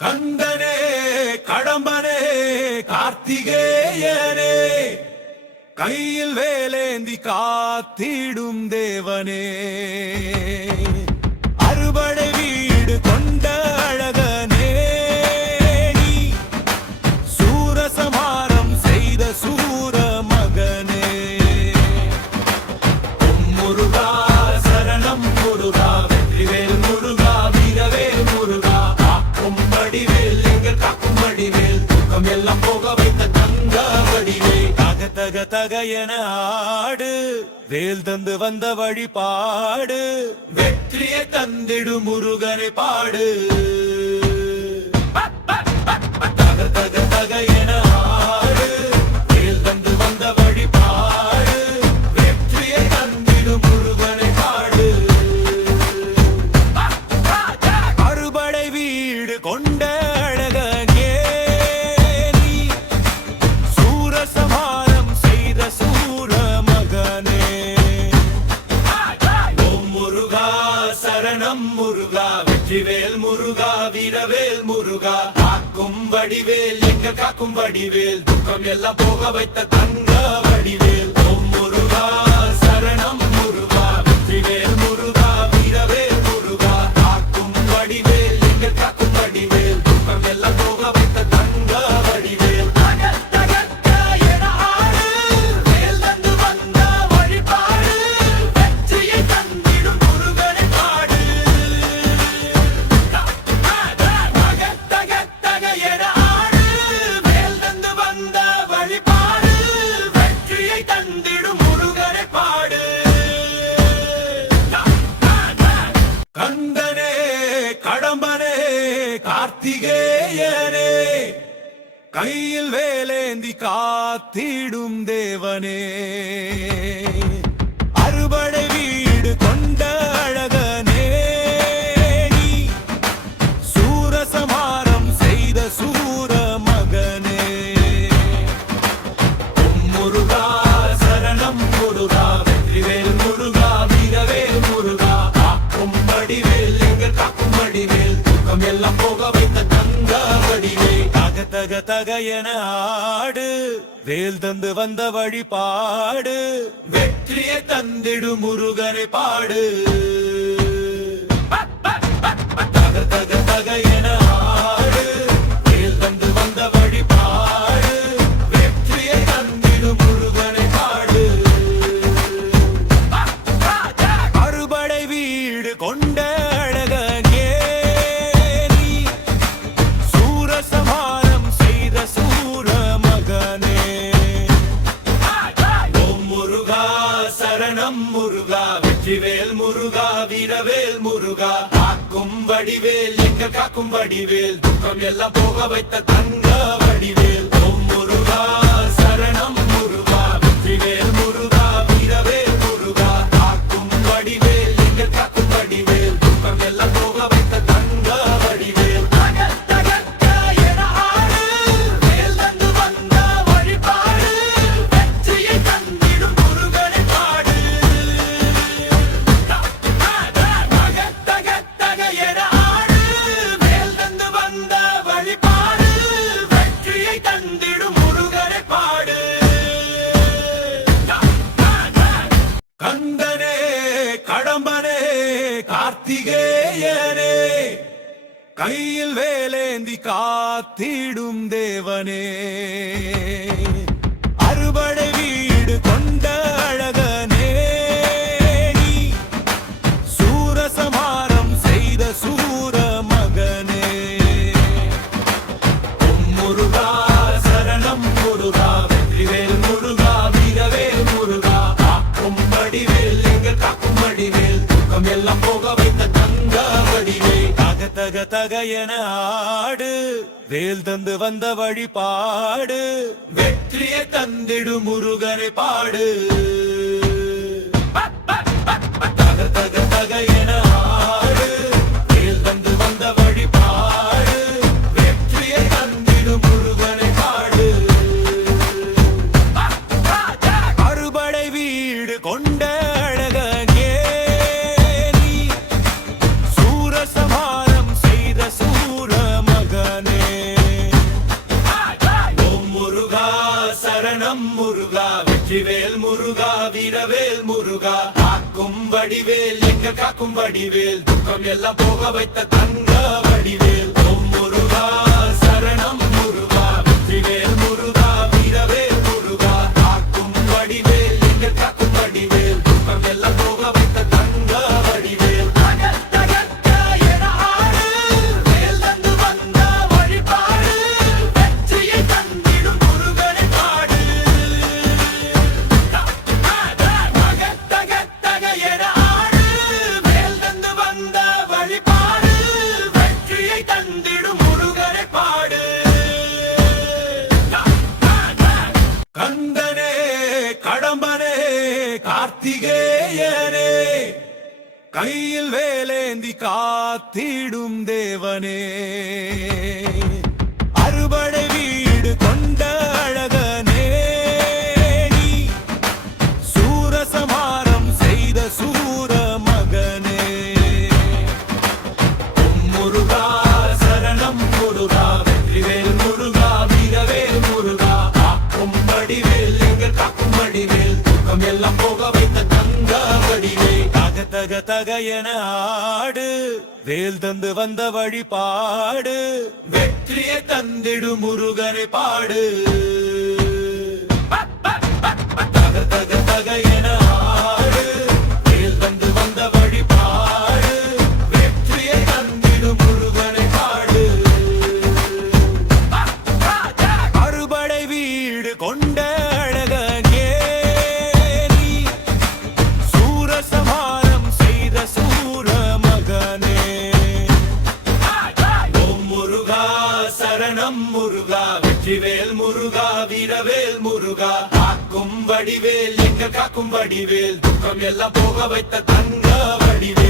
கந்தனே கடம்பனே கார்த்திகேயனே கையில் வேலேந்தி காத்திடும் தேவனே அறுபடை வீடு கொண்ட அழகனே நீ சூரசமாரம் செய்த சூர மகனே முருகா சரணம் முருகா வெற்றிவேல் முருகா வீரவேல் முருகா காக்கும் வடிவேல் எங்கள் காக்கும் வடிவேல் துக்கம் எல்லாம் போக வைத்த தங்க வடிவேல் தக தக தக என ஆடு வேல் தந்து வந்த வழிபாடு வெற்றியை தந்திடு முருகனை பாடு தக தக தக என ஆடு வேல் தந்து வந்த வழிபாடு வெற்றியை தந்திடு முருகனை பாடு அறுபடை வீடு கொண்ட அழகனே நீ சூரசமாரம் செய்த சூர மகனே ஓம் முருகா சரணம் முருகா வெற்றிவேல் முருகா வீரவேல் முருகா காக்கும் வடிவேல் எங்க காக்கும் வடிவேல் துக்கம் எல்லாம் போக வைத்த தங்க வடிவேல் ஓம் முருகா சரணம் முருகா வெற்றிவேல் முருகா வீரவேல் முருகா காக்கும் வடிவேல் எங்க காக்கும் வடிவேல் துக்கம் எல்லாம் போக வைத்த தங்க வடிவேல் கந்தனே கடம்பனே கார்த்திகேயனே கையில் வேலேந்தி காத்திடும் தேவனே அறுபடை வீடு கொண்ட அழகனே நீ சூரசமாரம் செய்த சூர மகனே முருகா சரணம் முருகா வெற்றிவேல் முருகா வீரவேல் முருகா காக்கும் வடிவேல் எங்கள் காக்கும் வடிவேல் துக்கம் எல்லாம் போக வைத்த தங்க வடிவேல் தக தக தக என ஆடு வேல் தந்து வந்த வழிபாடு வெற்றியை தந்திடு முருகனை பாடு தக தக தக என ஆடு வேல் தந்து வந்த வழிபாடு வெற்றியை தந்திடு முருகனை பாடு அறுபடை வீடு கொண்ட அழகனே நீ சூரசமாரம் செய்த சூர மகனே ஓம் முருகா சரணம் முருகா வெற்றிவேல் முருகா வீரவேல் முருகா காக்கும் வடிவேல் எங்க காக்கும் வடிவேல் துக்கம் எல்லாம் போக வைத்த தங்க வடிவேல் ஓம் முருகா சரணம் முருகா வெற்றிவேல் முருகா வீரவேல் முருகா காக்கும் வடிவேல் எங்க காக்கும் வடிவேல் துக்கம் எல்லாம் போக வைத்த தங்க வடிவேல் கந்தனே கடம்பனே கார்த்திகேயனே கையில் வேலேந்தி காத்திடும் தேவனே அறுபடை வீடு கொண்ட அழகனே நீ சூரசமாரம் செய்த சூர மகனே முருகா சரணம் முருகா வெற்றிவேல் முருகா வீரவேல் முருகா காக்கும் வடிவேல் எங்கள் காக்கும் வடிவேல் துக்கம் எல்லாம் போக வைத்த தங்க வடிவேல் தக தக தக என ஆடு வேல் தந்து வந்த வழிபாடு வெற்றியை தந்திடு முருகனை பாடு தக தக தக என ஆடு வேல் தந்து வந்த வழிபாடு வெற்றியை தந்திடு முருகனை பாடு அறுபடை வீடு கொண்ட அழகனே நீ சூரசமாரம் செய்த சூர மகனே சரணம் முருகா வெற்றிவேல் முருகா வீரவேல் முருகா காக்கும் வடிவேல் எங்க காக்கும் வடிவேல் துக்கம் எல்லாம் போக வைத்த தங்க வடிவேல் ஓம் முருகா சரணம் முருகா வெற்றிவேல் முருகா வீரவேல் முருகா காக்கும் வடிவேல் எங்க காக்கும் வடிவேல் துக்கம் எல்லாம் போக வைத்த தங்க வடிவேல் கந்தனே கடம்பனே கார்த்திகேயனே கையில் வேலேந்தி காத்திடும் தேவனே அறுபடை வீடு கொண்ட அழகனே நீ சூரசமாரம் செய்த சூர மகனே ஓம் முருகா சரணம் முருகா வெற்றிவேல் முருகா வீரவேல் முருகா காக்கும் வடிவேல் எங்கள் காக்கும் வடிவேல் துக்கம் எல்லாம் போக வைத்த தங்க வடிவேல் தக தக தக என ஆடு வேல் தந்து வந்த வழிபாடு வெற்றியை தந்திடு முருகனை பாடு தக தக தக என ஆடு வேல் தந்து வந்த வழிபாடு வெற்றியை தந்திடு முருகனை பாடு அறுபடை வீடு கொண்ட அழகனே நீ சூரசமாரம் செய்த சூர மகனே ஓம் முருகா சரணம் முருகா வெற்றிவேல் முருகா வீரவேல் முருகா காக்கும் வடிவேல் எங்க காக்கும் வடிவேல் துக்கம் எல்லாம் போக வைத்த தங்க வடிவேல்